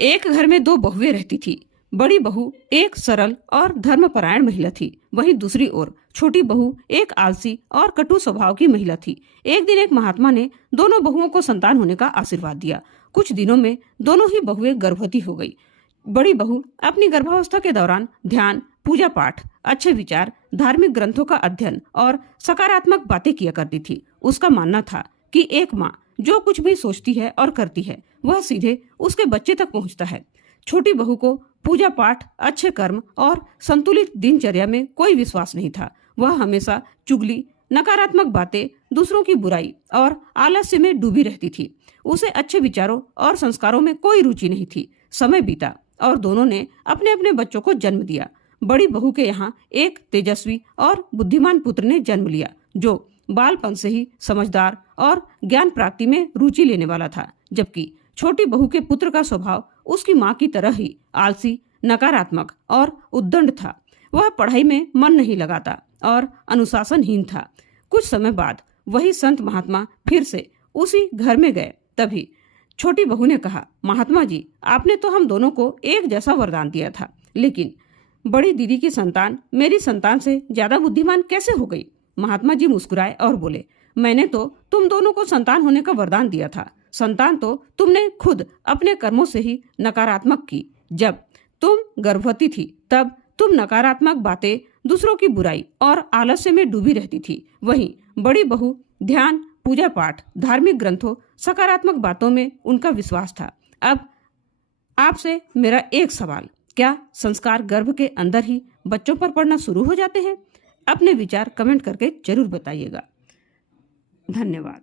एक घर में दो बहुएं रहती थी। बड़ी बहू एक सरल और धर्मपरायण महिला थी, वहीं दूसरी ओर छोटी बहू एक आलसी और कटु स्वभाव की महिला थी। एक दिन एक महात्मा ने दोनों बहुओं को संतान होने का आशीर्वाद दिया। कुछ दिनों में दोनों ही बहुएं गर्भवती हो गई। बड़ी बहू अपनी गर्भावस्था के दौरान ध्यान, पूजा पाठ, अच्छे विचार, धार्मिक ग्रंथों का अध्ययन और सकारात्मक बातें किया करती थी। उसका मानना था कि एक माँ जो कुछ भी सोचती है और करती है वह सीधे उसके बच्चे तक पहुंचता है। छोटी बहू को पूजा पाठ, अच्छे कर्म और संतुलित दिनचर्या में कोई विश्वास नहीं था। वह हमेशा चुगली, नकारात्मक बातें, दूसरों की बुराई और आलस्य में डूबी रहती थी। उसे अच्छे विचारों और संस्कारों में कोई रुचि नहीं थी। समय बीता और दोनों ने अपने अपने बच्चों को जन्म दिया। बड़ी बहू के यहाँ एक तेजस्वी और बुद्धिमान पुत्र ने जन्म लिया जो बालपन से ही समझदार और ज्ञान प्राप्ति में रुचि लेने वाला था, जबकि छोटी बहू के पुत्र का स्वभाव उसकी माँ की तरह ही आलसी, नकारात्मक और उद्दंड था। वह पढ़ाई में मन नहीं लगाता और अनुशासनहीन था। कुछ समय बाद वही संत महात्मा फिर से उसी घर में गए। तभी छोटी बहू ने कहा, महात्मा जी, आपने तो हम दोनों को एक जैसा वरदान दिया था, लेकिन बड़ी दीदी की संतान मेरी संतान से ज्यादा बुद्धिमान कैसे हो गई? महात्मा जी मुस्कुराए और बोले, मैंने तो तुम दोनों को संतान होने का वरदान दिया था। संतान तो तुमने खुद अपने कर्मों से ही नकारात्मक की। जब तुम गर्भवती थी तब तुम नकारात्मक बातें, दूसरों की बुराई और आलस्य में डूबी रहती थी। वहीं बड़ी बहू ध्यान, पूजा पाठ, धार्मिक ग्रंथों, सकारात्मक बातों में उनका विश्वास था। अब आपसे मेरा एक सवाल, क्या संस्कार गर्भ के अंदर ही बच्चों पर पड़ना शुरू हो जाते हैं? अपने विचार कमेंट करके जरूर बताइएगा। धन्यवाद।